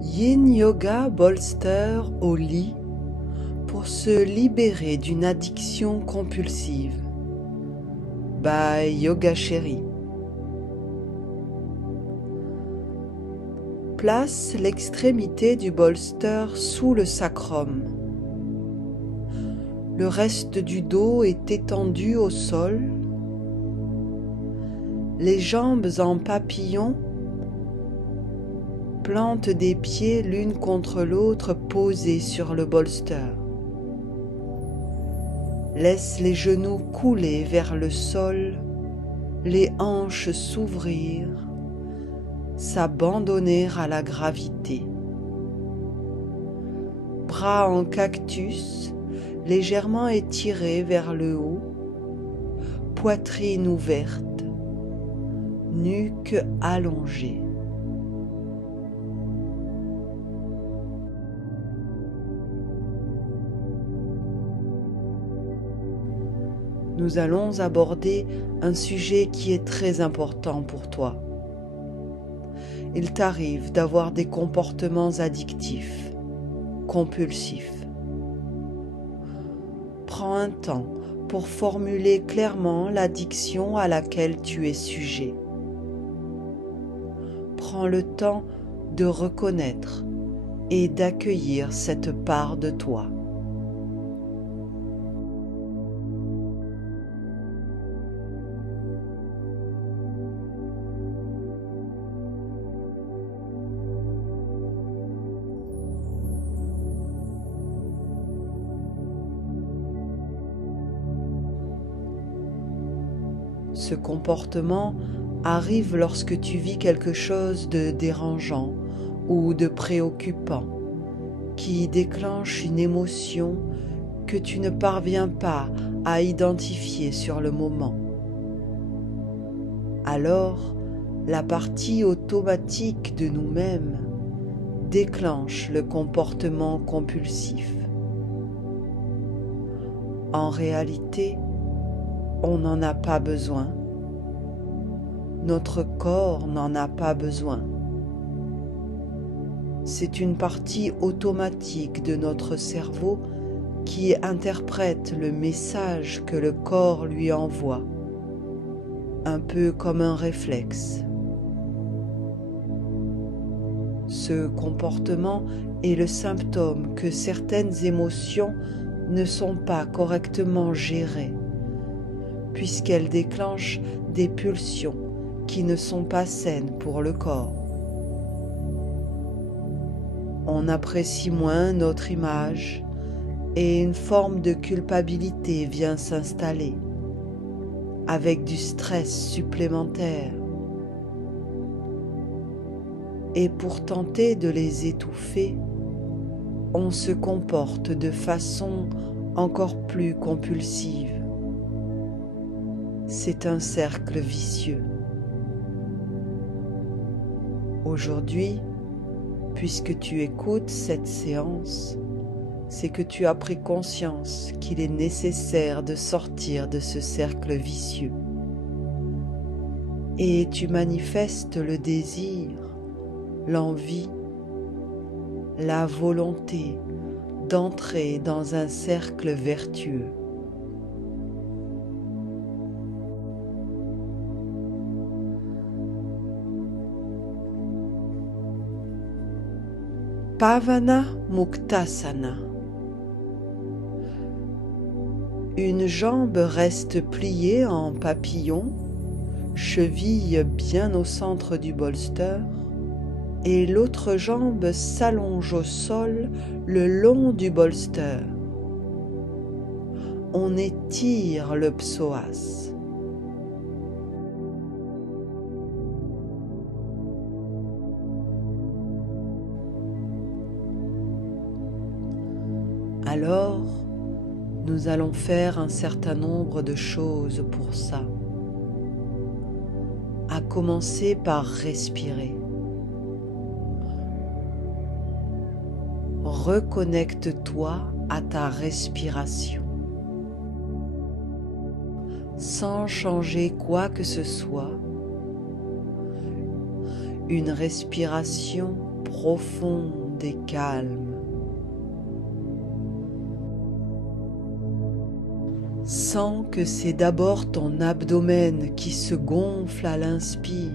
Yin Yoga bolster au lit pour se libérer d'une addiction compulsive. By Yoga Chérie. Place l'extrémité du bolster sous le sacrum. Le reste du dos est étendu au sol. Les jambes en papillon, plante des pieds l'une contre l'autre posées sur le bolster. Laisse les genoux couler vers le sol, les hanches s'ouvrir, s'abandonner à la gravité. Bras en cactus, légèrement étirés vers le haut, poitrine ouverte, nuque allongée. Nous allons aborder un sujet qui est très important pour toi. Il t'arrive d'avoir des comportements addictifs, compulsifs. Prends un temps pour formuler clairement l'addiction à laquelle tu es sujet. Prends le temps de reconnaître et d'accueillir cette part de toi. Ce comportement arrive lorsque tu vis quelque chose de dérangeant ou de préoccupant qui déclenche une émotion que tu ne parviens pas à identifier sur le moment. Alors, la partie automatique de nous-mêmes déclenche le comportement compulsif. En réalité, on n'en a pas besoin. Notre corps n'en a pas besoin. C'est une partie automatique de notre cerveau qui interprète le message que le corps lui envoie, un peu comme un réflexe. Ce comportement est le symptôme que certaines émotions ne sont pas correctement gérées, puisqu'elles déclenchent des pulsions qui ne sont pas saines pour le corps. On apprécie moins notre image et une forme de culpabilité vient s'installer, avec du stress supplémentaire. Et pour tenter de les étouffer, on se comporte de façon encore plus compulsive. C'est un cercle vicieux. Aujourd'hui, puisque tu écoutes cette séance, c'est que tu as pris conscience qu'il est nécessaire de sortir de ce cercle vicieux. Et tu manifestes le désir, l'envie, la volonté d'entrer dans un cercle vertueux. Pavana Muktasana. Une jambe reste pliée en papillon, cheville bien au centre du bolster, et l'autre jambe s'allonge au sol le long du bolster. On étire le psoas. Alors, nous allons faire un certain nombre de choses pour ça. À commencer par respirer. Reconnecte-toi à ta respiration. Sans changer quoi que ce soit, une respiration profonde et calme. Sens que c'est d'abord ton abdomen qui se gonfle à l'inspire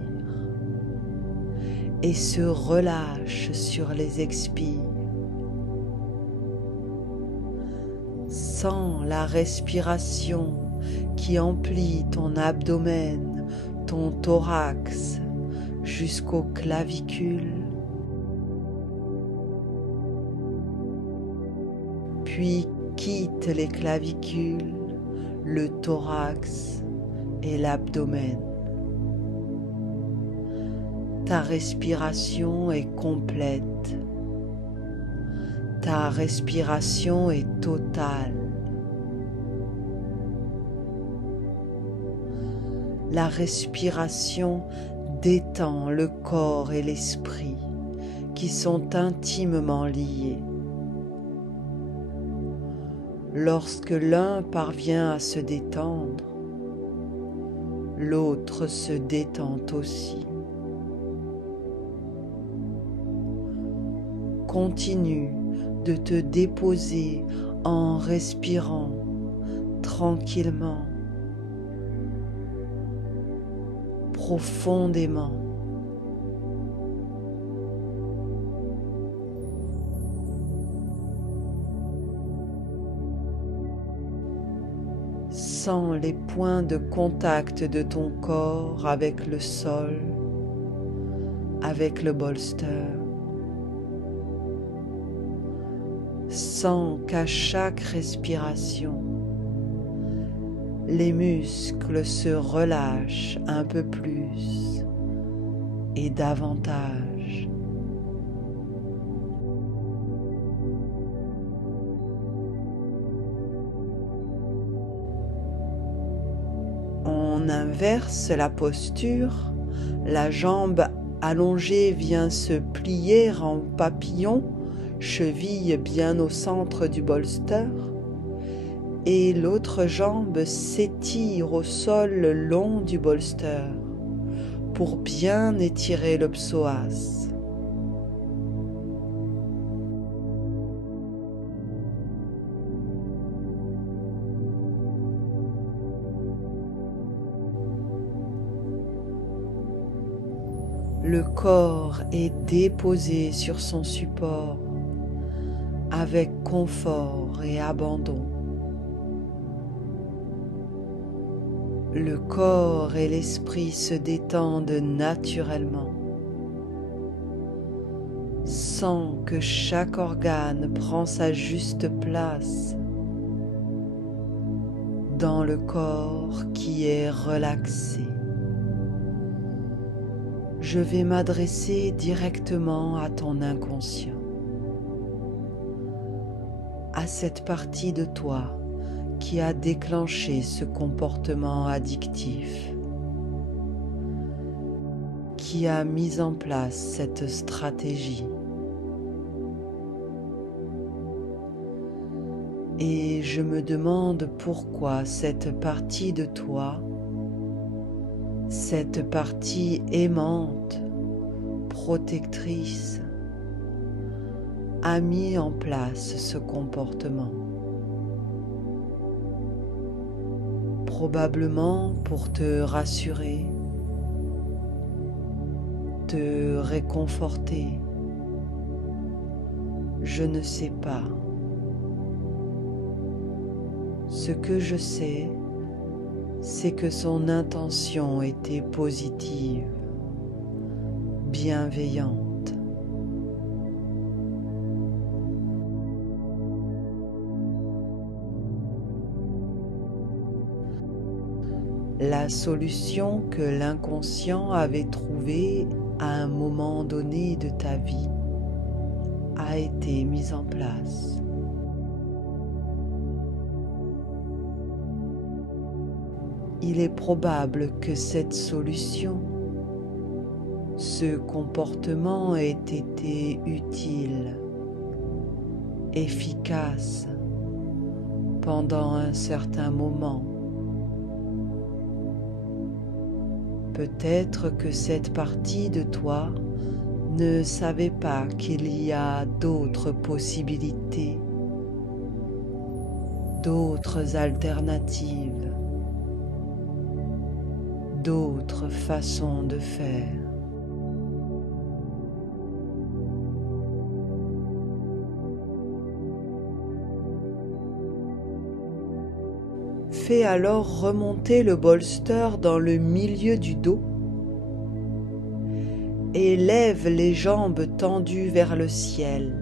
et se relâche sur les expires. Sens la respiration qui emplit ton abdomen, ton thorax, jusqu'aux clavicules, puis quitte les clavicules, le thorax et l'abdomen. Ta respiration est complète. Ta respiration est totale. La respiration détend le corps et l'esprit qui sont intimement liés. Lorsque l'un parvient à se détendre, l'autre se détend aussi. Continue de te déposer en respirant tranquillement, profondément. Sens les points de contact de ton corps avec le sol, avec le bolster. Sens qu'à chaque respiration, les muscles se relâchent un peu plus et davantage. On inverse la posture, la jambe allongée vient se plier en papillon, cheville bien au centre du bolster, et l'autre jambe s'étire au sol le long du bolster pour bien étirer le psoas. Le corps est déposé sur son support avec confort et abandon. Le corps et l'esprit se détendent naturellement. Sens que chaque organe prend sa juste place dans le corps qui est relaxé. Je vais m'adresser directement à ton inconscient, à cette partie de toi qui a déclenché ce comportement addictif, qui a mis en place cette stratégie. Et je me demande pourquoi cette partie de toi, cette partie aimante, protectrice, a mis en place ce comportement. Probablement pour te rassurer, te réconforter. Je ne sais pas. Ce que je sais, c'est que son intention était positive, bienveillante. La solution que l'inconscient avait trouvée à un moment donné de ta vie a été mise en place. Il est probable que cette solution, ce comportement ait été utile, efficace pendant un certain moment. Peut-être que cette partie de toi ne savait pas qu'il y a d'autres possibilités, d'autres alternatives, d'autres façons de faire. Fais alors remonter le bolster dans le milieu du dos et lève les jambes tendues vers le ciel,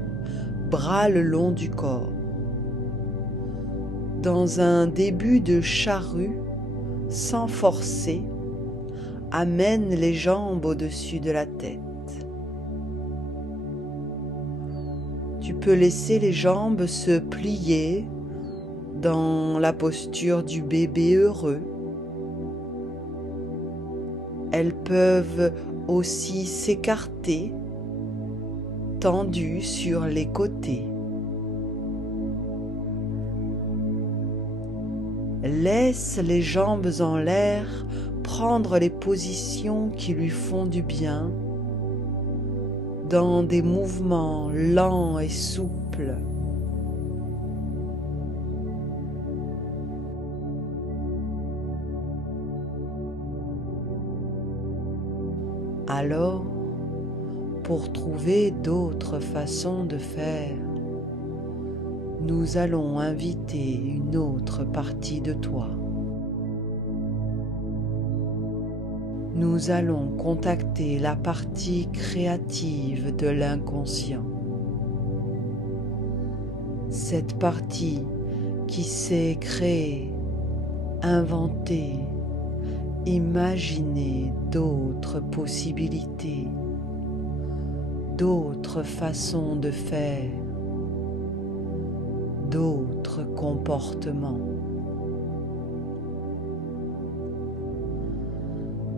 bras le long du corps. Dans un début de charrue, sans forcer, amène les jambes au-dessus de la tête. Tu peux laisser les jambes se plier dans la posture du bébé heureux. Elles peuvent aussi s'écarter, tendues sur les côtés. Laisse les jambes en l'air prendre les positions qui lui font du bien, dans des mouvements lents et souples. Alors, pour trouver d'autres façons de faire, nous allons inviter une autre partie de toi. Nous allons contacter la partie créative de l'inconscient. Cette partie qui sait créer, inventer, imaginer d'autres possibilités, d'autres façons de faire, d'autres comportements.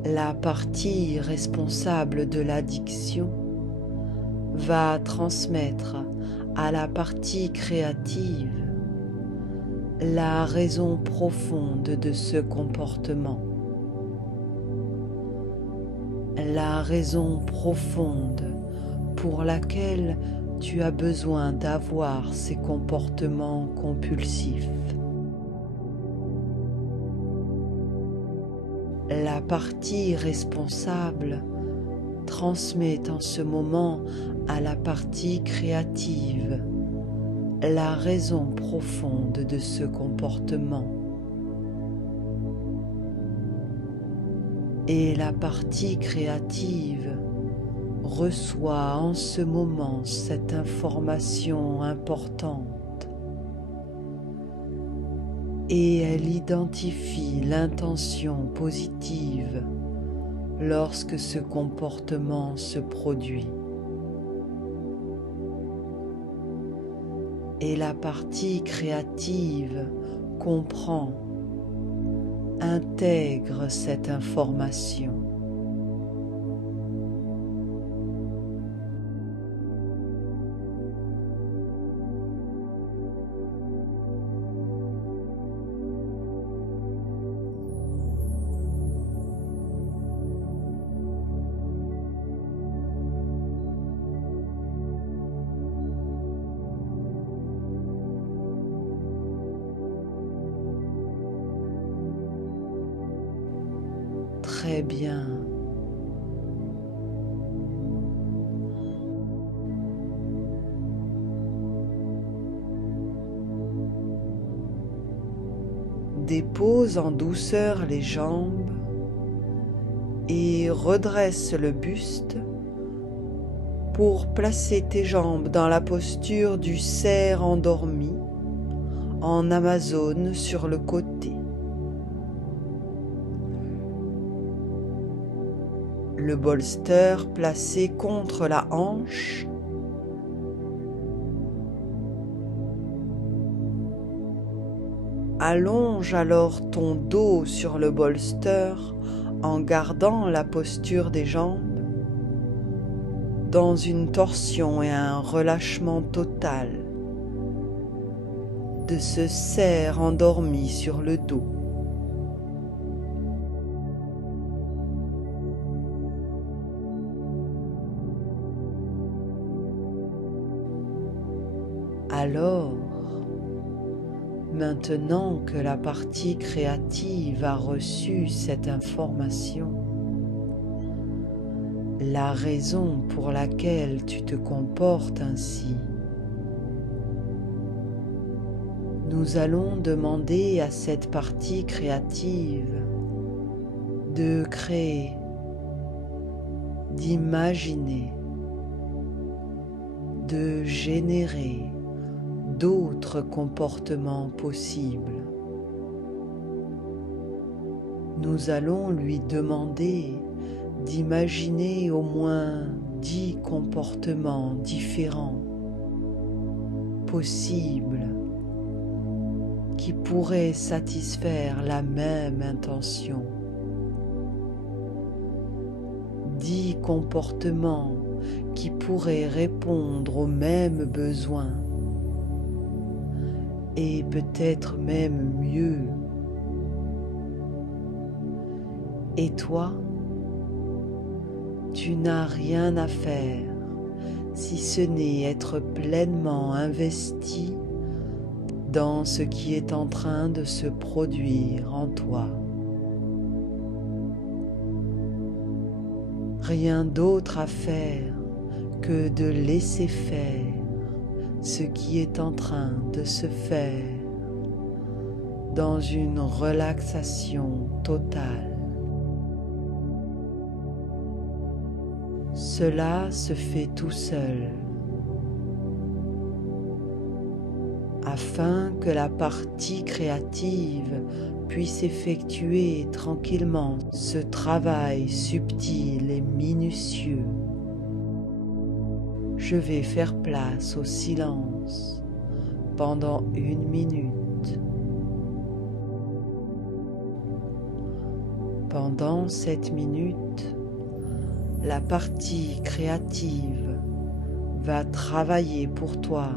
La partie responsable de l'addiction va transmettre à la partie créative la raison profonde de ce comportement, la raison profonde pour laquelle tu as besoin d'avoir ces comportements compulsifs. La partie responsable transmet en ce moment à la partie créative la raison profonde de ce comportement. Et la partie créative reçoit en ce moment cette information importante et elle identifie l'intention positive lorsque ce comportement se produit. Et la partie créative comprend, intègre cette information. Très bien. Dépose en douceur les jambes et redresse le buste pour placer tes jambes dans la posture du cerf endormi en Amazone sur le côté. Le bolster placé contre la hanche. Allonge alors ton dos sur le bolster en gardant la posture des jambes dans une torsion et un relâchement total de ce cerf endormi sur le dos. Alors, maintenant que la partie créative a reçu cette information, la raison pour laquelle tu te comportes ainsi, nous allons demander à cette partie créative de créer, d'imaginer, de générer d'autres comportements possibles. Nous allons lui demander d'imaginer au moins 10 comportements différents, possibles, qui pourraient satisfaire la même intention. 10 comportements qui pourraient répondre aux mêmes besoins et peut-être même mieux. Et toi, tu n'as rien à faire si ce n'est être pleinement investi dans ce qui est en train de se produire en toi. Rien d'autre à faire que de laisser faire ce qui est en train de se faire dans une relaxation totale. Cela se fait tout seul, afin que la partie créative puisse effectuer tranquillement ce travail subtil et minutieux. Je vais faire place au silence pendant 1 minute. Pendant cette minute, la partie créative va travailler pour toi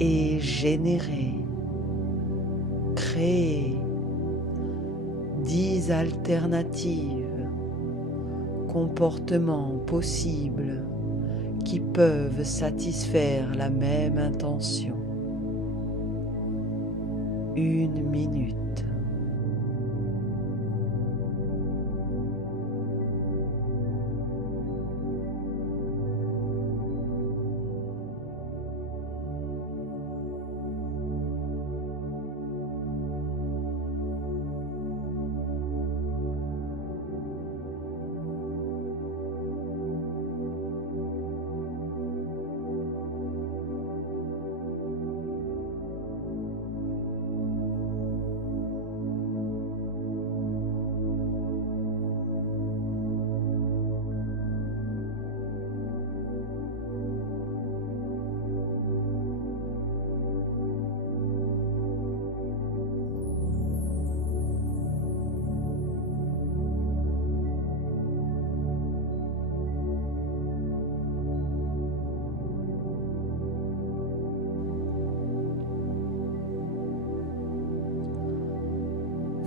et générer, créer 10 alternatives, comportements possibles qui peuvent satisfaire la même intention. 1 minute.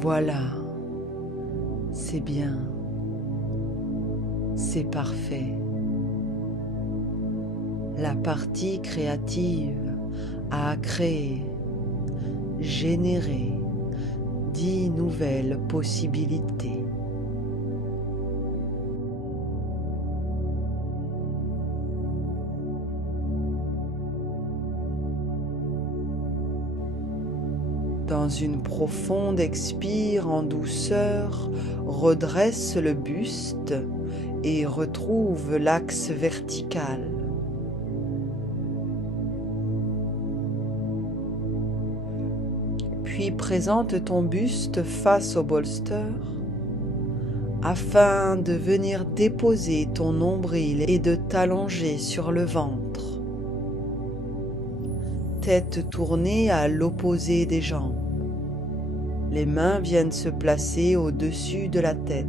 Voilà, c'est bien, c'est parfait. La partie créative a créé, généré 10 nouvelles possibilités. Dans une profonde expire en douceur, redresse le buste et retrouve l'axe vertical. Puis présente ton buste face au bolster afin de venir déposer ton nombril et de t'allonger sur le ventre. Tête tournée à l'opposé des jambes. Les mains viennent se placer au-dessus de la tête.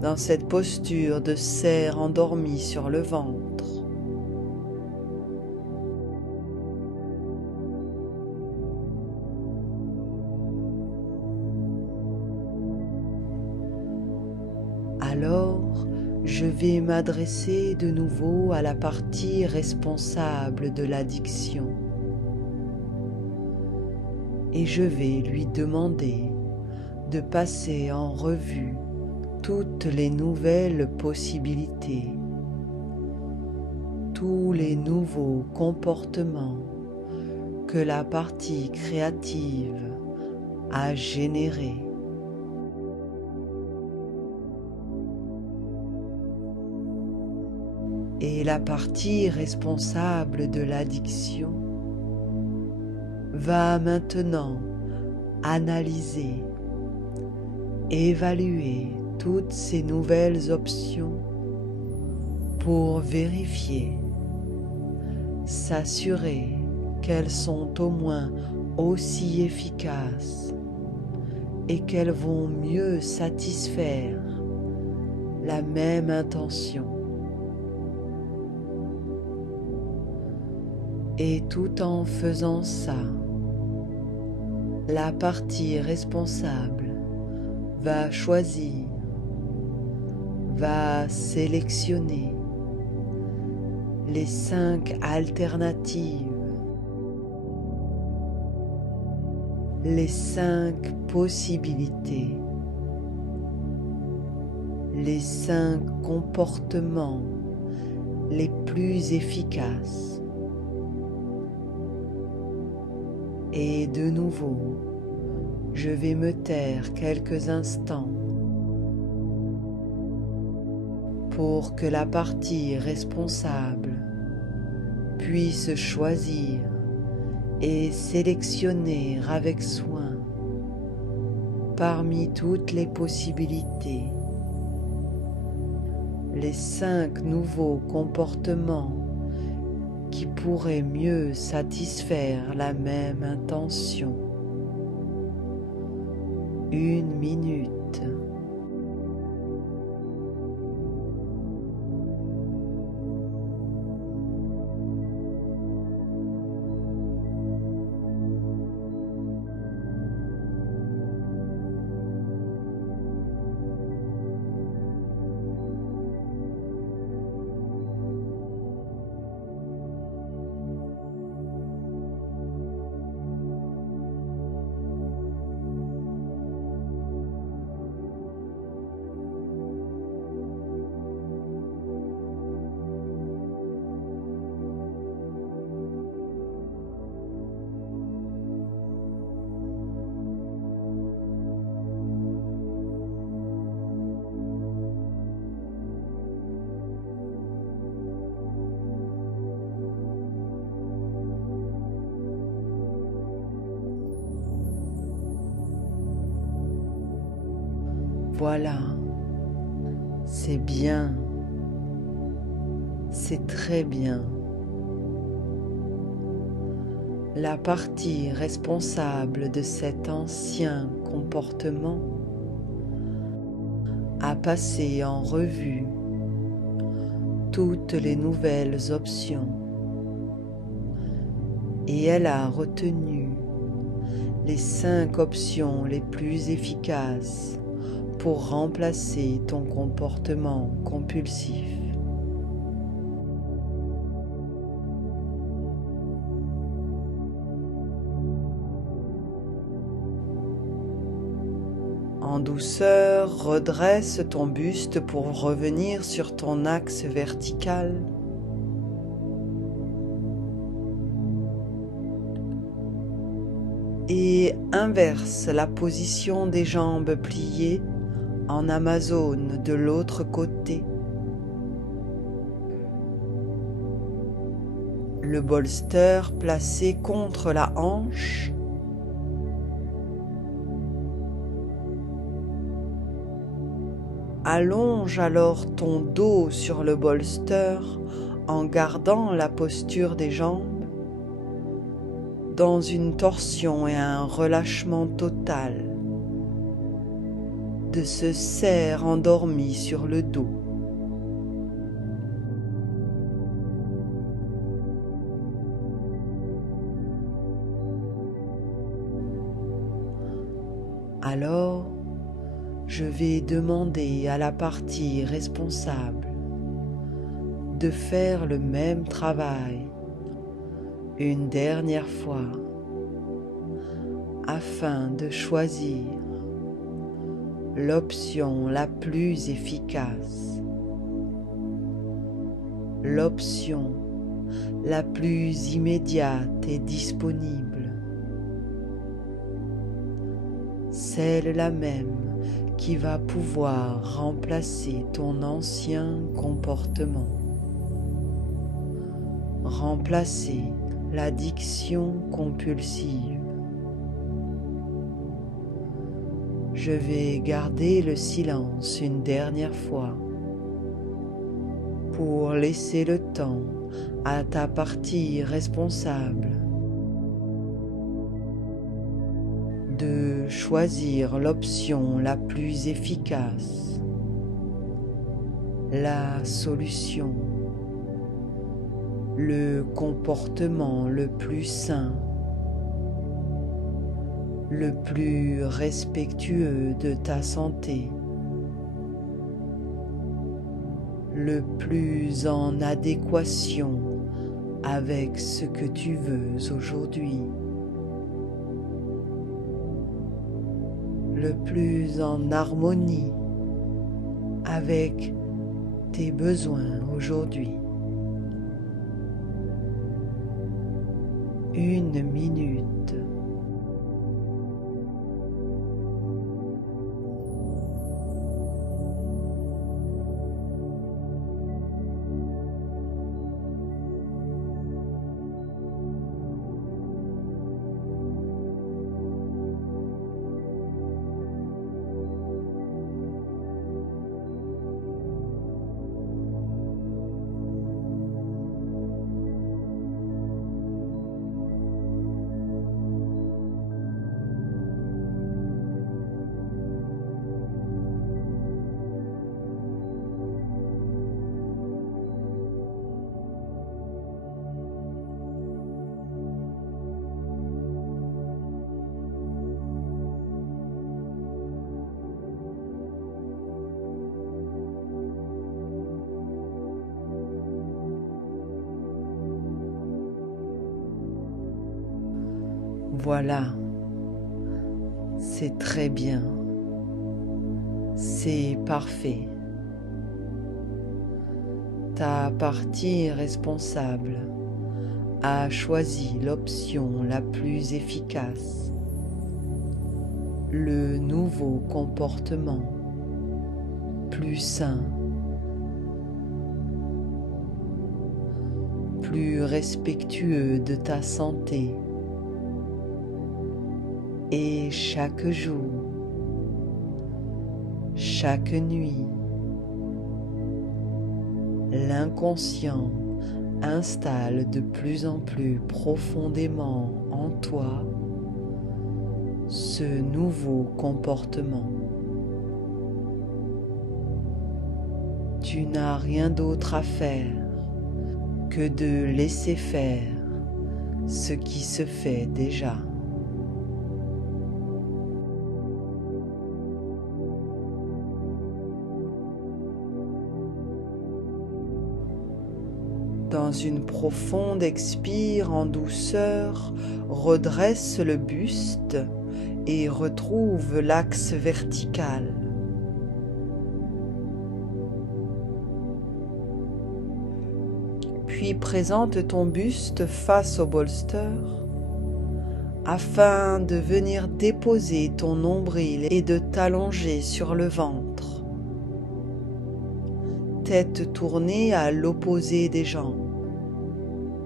Dans cette posture de cerf endormi sur le ventre. Alors, je vais vais m'adresser de nouveau à la partie responsable de l'addiction et je vais lui demander de passer en revue toutes les nouvelles possibilités, tous les nouveaux comportements que la partie créative a générés. Et la partie responsable de l'addiction va maintenant analyser, évaluer toutes ces nouvelles options pour vérifier, s'assurer qu'elles sont au moins aussi efficaces et qu'elles vont mieux satisfaire la même intention. Et tout en faisant ça, la partie responsable va choisir, va sélectionner les 5 alternatives, les 5 possibilités, les 5 comportements les plus efficaces. Et de nouveau, je vais me taire quelques instants pour que la partie responsable puisse choisir et sélectionner avec soin parmi toutes les possibilités les 5 nouveaux comportements qui pourrait mieux satisfaire la même intention. 1 minute. Voilà, c'est bien, c'est très bien. La partie responsable de cet ancien comportement a passé en revue toutes les nouvelles options et elle a retenu les 5 options les plus efficaces pour remplacer ton comportement compulsif. En douceur, redresse ton buste pour revenir sur ton axe vertical. Et inverse la position des jambes pliées en Amazone de l'autre côté. Le bolster placé contre la hanche. Allonge alors ton dos sur le bolster en gardant la posture des jambes dans une torsion et un relâchement total de ce cerf endormi sur le dos. Alors, je vais demander à la partie responsable de faire le même travail une dernière fois afin de choisir l'option la plus efficace, l'option la plus immédiate et disponible, celle-là même qui va pouvoir remplacer ton ancien comportement, remplacer l'addiction compulsive. Je vais garder le silence une dernière fois pour laisser le temps à ta partie responsable de choisir l'option la plus efficace, la solution, le comportement le plus sain, le plus respectueux de ta santé, le plus en adéquation avec ce que tu veux aujourd'hui, le plus en harmonie avec tes besoins aujourd'hui. 1 minute. Voilà, c'est très bien, c'est parfait. Ta partie responsable a choisi l'option la plus efficace, le nouveau comportement plus sain, plus respectueux de ta santé. Et chaque jour, chaque nuit, l'inconscient installe de plus en plus profondément en toi ce nouveau comportement. Tu n'as rien d'autre à faire que de laisser faire ce qui se fait déjà. Dans une profonde expire en douceur, redresse le buste et retrouve l'axe vertical. Puis présente ton buste face au bolster afin de venir déposer ton nombril et de t'allonger sur le ventre. Tête tournée à l'opposé des jambes.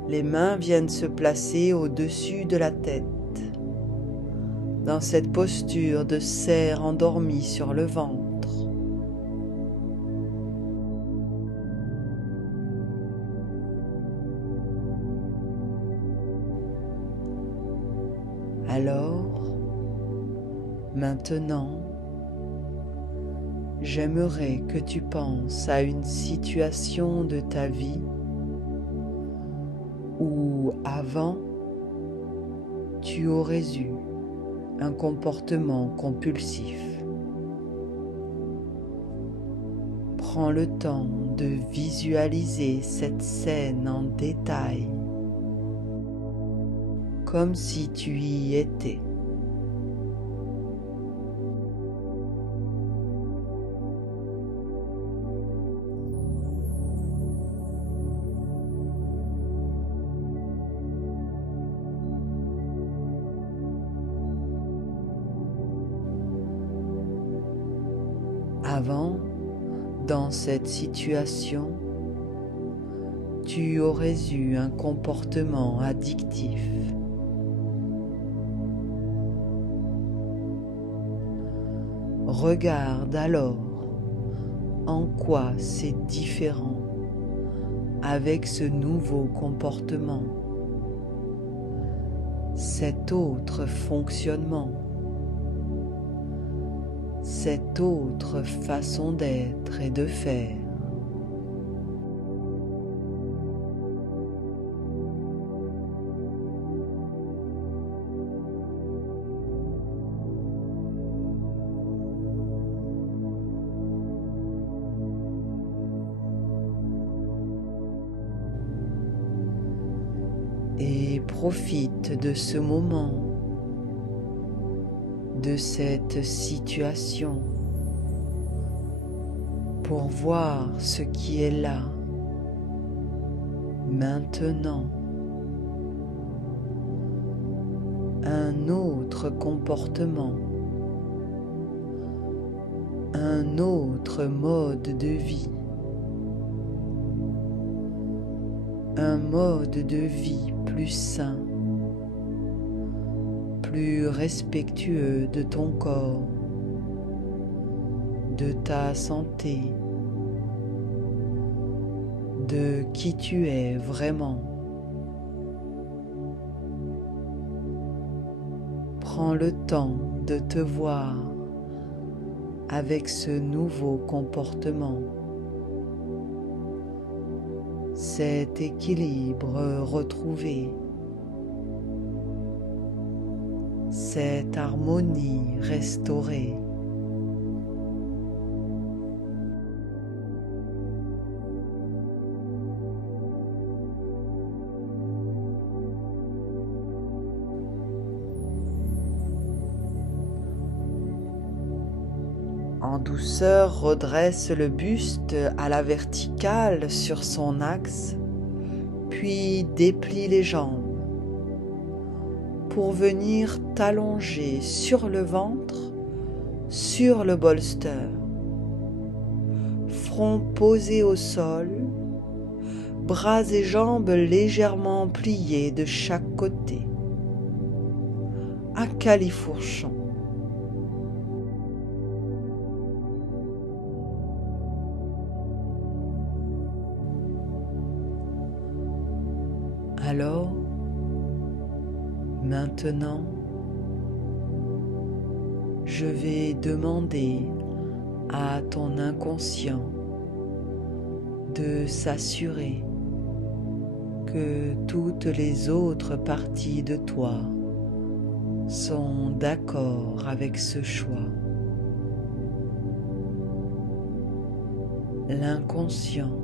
Les mains viennent se placer au-dessus de la tête, dans cette posture de cerf endormi sur le ventre. Alors, maintenant, j'aimerais que tu penses à une situation de ta vie où avant, tu aurais eu un comportement compulsif. Prends le temps de visualiser cette scène en détail, comme si tu y étais. Avant, dans cette situation, tu aurais eu un comportement addictif. Regarde alors en quoi c'est différent avec ce nouveau comportement, cet autre fonctionnement, cette autre façon d'être et de faire. Et profite de ce moment, de cette situation, pour voir ce qui est là, maintenant. Un autre comportement, un autre mode de vie, un mode de vie plus sain, plus respectueux de ton corps, de ta santé, de qui tu es vraiment. Prends le temps de te voir avec ce nouveau comportement, cet équilibre retrouvé, cette harmonie restaurée. En douceur, redresse le buste à la verticale sur son axe, puis déplie les jambes pour venir t'allonger sur le ventre, sur le bolster, front posé au sol, bras et jambes légèrement pliés de chaque côté, à califourchon. Alors, maintenant, je vais demander à ton inconscient de s'assurer que toutes les autres parties de toi sont d'accord avec ce choix. L'inconscient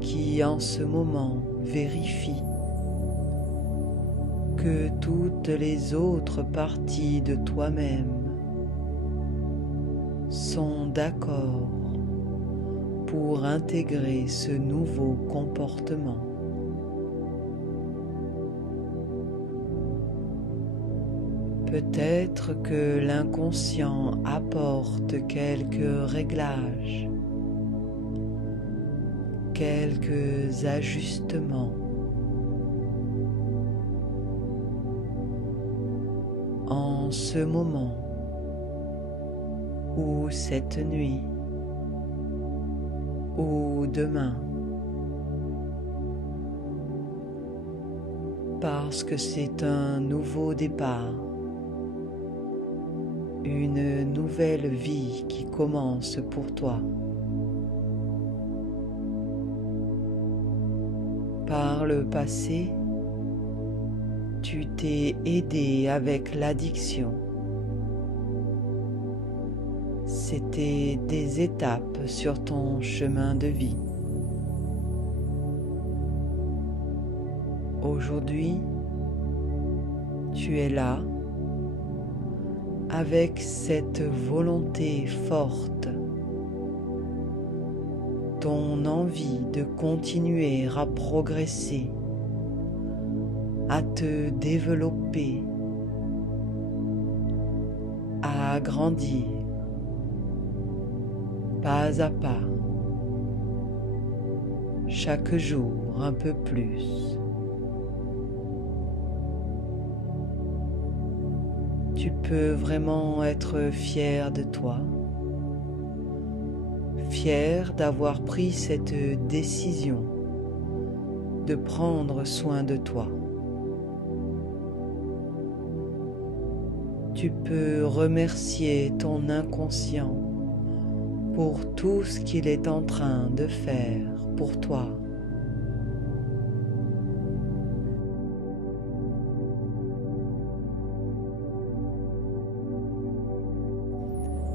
qui en ce moment vérifie que toutes les autres parties de toi-même sont d'accord pour intégrer ce nouveau comportement. Peut-être que l'inconscient apporte quelques réglages, quelques ajustements. En ce moment ou cette nuit ou demain, parce que c'est un nouveau départ, une nouvelle vie qui commence pour toi. Par le passé, tu t'es aidé avec l'addiction. C'était des étapes sur ton chemin de vie. Aujourd'hui, tu es là avec cette volonté forte, ton envie de continuer à progresser, à te développer, à grandir, pas à pas, chaque jour un peu plus. Tu peux vraiment être fier de toi, fier d'avoir pris cette décision de prendre soin de toi. Tu peux remercier ton inconscient pour tout ce qu'il est en train de faire pour toi.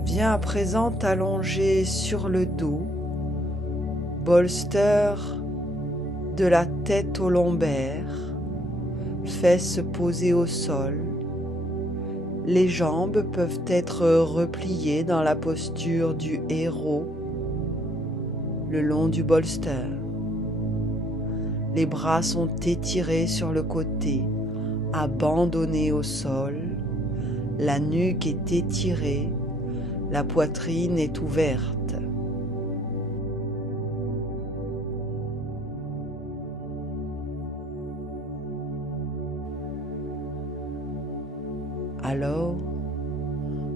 Viens à présent t'allonger sur le dos, bolster de la tête au lombaire, fesses posées au sol. Les jambes peuvent être repliées dans la posture du héros le long du bolster. Les bras sont étirés sur le côté, abandonnés au sol. La nuque est étirée, la poitrine est ouverte. Alors,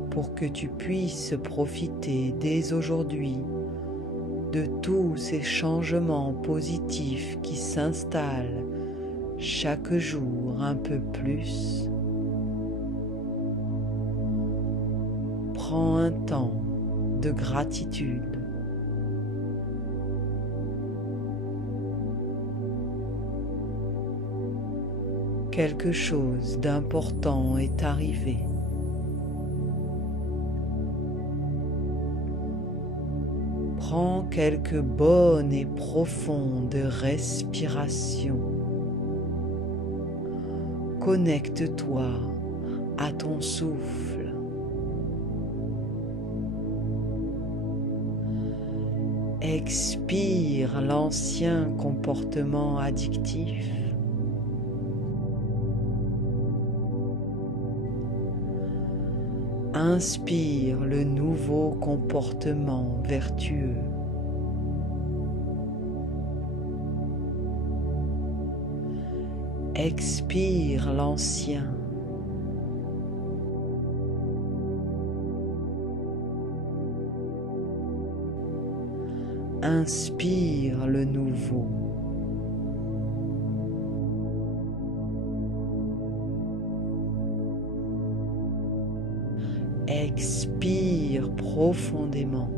pour que tu puisses profiter dès aujourd'hui de tous ces changements positifs qui s'installent chaque jour un peu plus, prends un temps de gratitude. Quelque chose d'important est arrivé. Prends quelques bonnes et profondes respirations. Connecte-toi à ton souffle. Expire l'ancien comportement addictif. Inspire le nouveau comportement vertueux. Expire l'ancien. Inspire le nouveau. Expire profondément.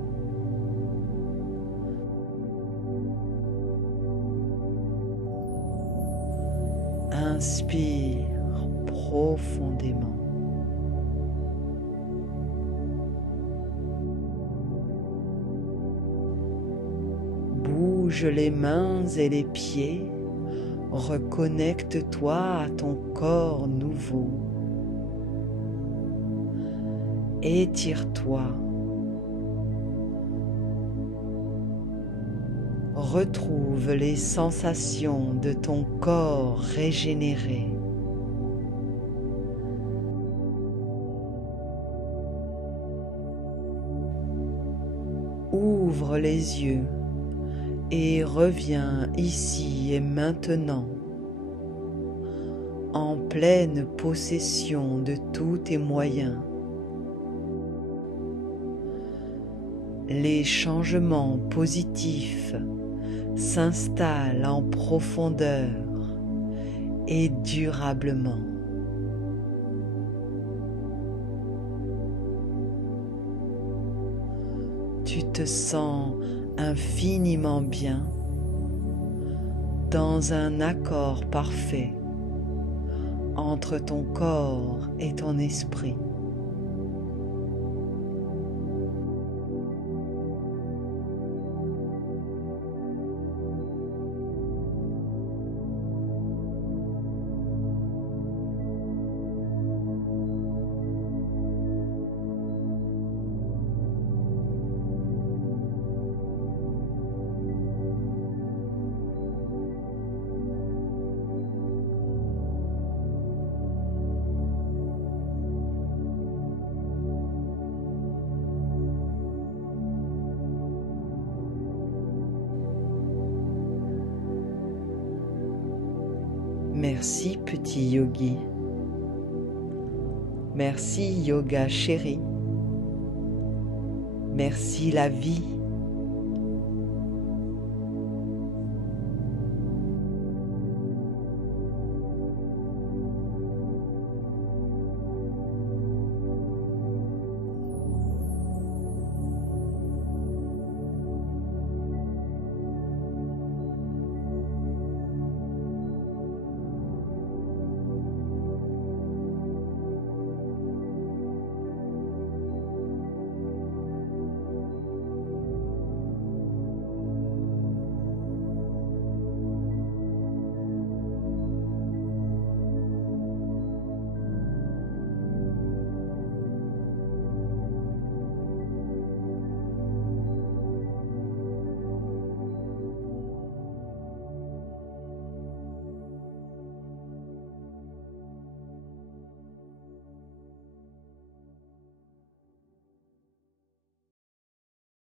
Inspire profondément. Bouge les mains et les pieds. Reconnecte-toi à ton corps nouveau. Étire-toi. Retrouve les sensations de ton corps régénéré. Ouvre les yeux et reviens ici et maintenant, en pleine possession de tous tes moyens. Les changements positifs s'installent en profondeur et durablement. Tu te sens infiniment bien, dans un accord parfait entre ton corps et ton esprit. Merci petit yogi. Merci yoga chéri. Merci la vie.